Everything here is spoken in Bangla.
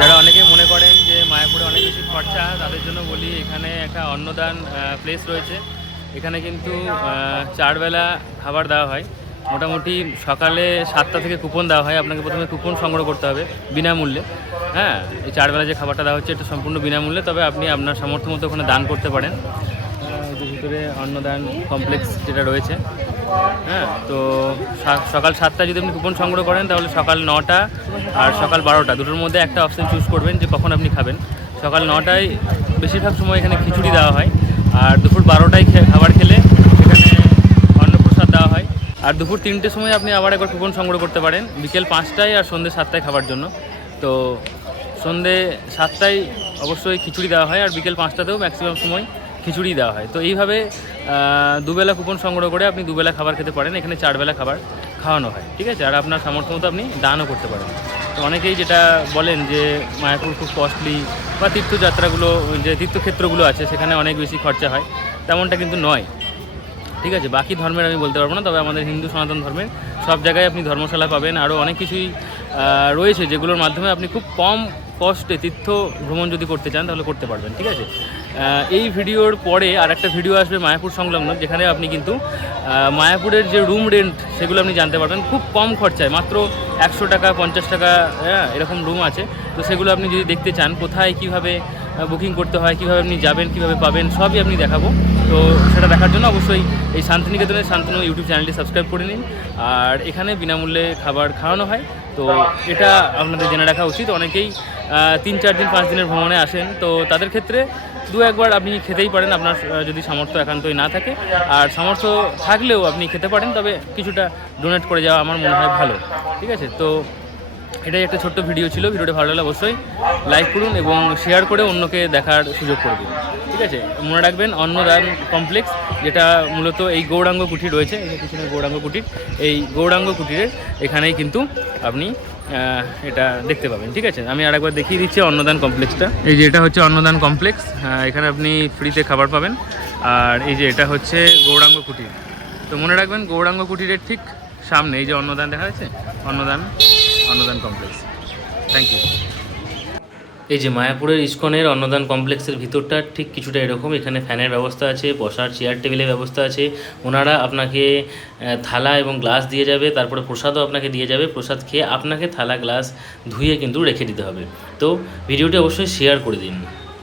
যারা অনেকে মনে করেন যে মায়াপুরে অনেক বেশি খরচা, তাদের জন্য বলি এখানে একটা অন্নদান প্লেস রয়েছে। এখানে কিন্তু 4 বেলা খাবার দেওয়া হয়। মোটামুটি সকালে 7টা থেকে কুপন দেওয়া হয়। আপনাকে প্রথমে কুপন সংগ্রহ করতে হবে বিনামূল্যে। হ্যাঁ, এই 4 বেলা যে খাবারটা দেওয়া হচ্ছে এটা সম্পূর্ণ বিনামূল্যে, তবে আপনি আপনার সামর্থ্য মতো ওখানে দান করতে পারেন। যে ভিতরে অন্নদান কমপ্লেক্স যেটা রয়েছে, হ্যাঁ, তো সকাল 7টায় যদি আপনি কুপন সংগ্রহ করেন তাহলে সকাল 9টা আর সকাল 12টা দুটোর মধ্যে একটা অপশান চুজ করবেন যে কখন আপনি খাবেন। সকাল 9টায় বেশিরভাগ সময় এখানে খিচুড়ি দেওয়া হয়, আর দুপুর 12টায় খাবার খেলে এখানে অন্নপ্রসাদ দেওয়া হয়। আর দুপুর 3টের সময় আপনি আবার একবার কুপন সংগ্রহ করতে পারেন বিকেল 5টায় আর সন্ধ্যে 7টায় খাবার জন্য। তো সন্ধ্যে 7টায় অবশ্যই খিচুড়ি দেওয়া হয়, আর বিকেল 5টাতেও ম্যাক্সিমাম সময় খিচুড়ি দেওয়া হয়। তো এইভাবে দুবেলা কুপন সংগ্রহ করে আপনি দুবেলা খাবার খেতে পারেন। এখানে 4 বেলা খাবার খাওয়ানো হয়, ঠিক আছে। আর আপনার সামর্থ্য মতো আপনি দানও করতে পারেন। তো অনেকেই যেটা বলেন যে মায়াপুর খুব কস্টলি, বা তীর্থযাত্রাগুলো যে তীর্থক্ষেত্রগুলো আছে সেখানে অনেক বেশি খরচা হয়, তেমনটা কিন্তু নয়, ঠিক আছে। বাকি ধর্মের আমি বলতে পারবো না, তবে আমাদের হিন্দু সনাতন ধর্মের সব জায়গায় আপনি ধর্মশালা পাবেন। আরও অনেক কিছুই রয়েছে যেগুলোর মাধ্যমে আপনি খুব কম কস্টে তীর্থ ভ্রমণ যদি করতে চান তাহলে করতে পারবেন, ঠিক আছে। এই ভিডিওর পরে আর একটা ভিডিও আসবে মায়াপুর সংলগ্ন, যেখানে আপনি কিন্তু মায়াপুরের যে রুম রেন্ট সেগুলো আপনি জানতে পারবেন খুব কম খরচায়, মাত্র 100 টাকা 50 টাকা, হ্যাঁ, এরকম রুম আছে। তো সেগুলো আপনি যদি দেখতে চান কোথায় কীভাবে বুকিং করতে হয়, কীভাবে আপনি যাবেন, কীভাবে পাবেন, সবই আপনি দেখাবো। তো সেটা দেখার জন্য অবশ্যই এই শান্তিনিকেতনের শান্তনু ইউটিউব চ্যানেলটি সাবস্ক্রাইব করে নিন। আর এখানে বিনামূল্যে খাবার খাওয়ানো হয়, তো এটা আপনাদের জেনে রাখা উচিত। অনেকেই 3-4 দিন 5 দিনের ভ্রমণে আসেন, তো তাদের ক্ষেত্রে 2-1 বার আপনি খেতেই পারেন আপনার যদি সামর্থ্য একান্তই না থাকে। আর সামর্থ্য থাকলেও আপনি খেতে পারেন, তবে কিছুটা ডোনেট করে যাওয়া আমার মনে হয় ভালো, ঠিক আছে। তো এটাই একটা ছোট্ট ভিডিও ছিল। ভিডিওটা ভালো লাগলে অবশ্যই লাইক করুন এবং শেয়ার করে অন্যকে দেখার সুযোগ করে দিন, ঠিক আছে। মনে রাখবেন অন্নদান কমপ্লেক্স, যেটা মূলত এই গৌরাঙ্গ কুটির রয়েছে, এই পিছনে গৌরাঙ্গ কুটির, এই গৌরাঙ্গ কুটিরের এখানেই কিন্তু আপনি এটা দেখতে পাবেন, ঠিক আছে। আমি আরেকবার দেখিয়ে দিচ্ছি অন্নদান কমপ্লেক্সটা। এই যে এটা হচ্ছে অন্নদান কমপ্লেক্স, এখানে আপনি ফ্রিতে খাবার পাবেন। আর এই যে এটা হচ্ছে গৌরাঙ্গ কুটির। তো মনে রাখবেন গৌরাঙ্গ কুটিরের ঠিক সামনে এই যে অন্নদান দেখা যাচ্ছে, অন্নদান কমপ্লেক্স। Thank you. এই যে মায়াপুরের ইস্কনের অন্নদান কমপ্লেক্সের ভিতরটা ঠিক কিছুটা এরকম। এখানে ফ্যানের ব্যবস্থা আছে, বসার চেয়ার টেবিলের ব্যবস্থা আছে। ওনারা আপনাকে থালা এবং গ্লাস দিয়ে যাবে, তারপরে প্রসাদও আপনাকে দিয়ে যাবে। প্রসাদ খেয়ে আপনাকে থালা গ্লাস ধুয়ে কিন্তু রেখে দিতে হবে। তো ভিডিওটি অবশ্যই শেয়ার করে দিন।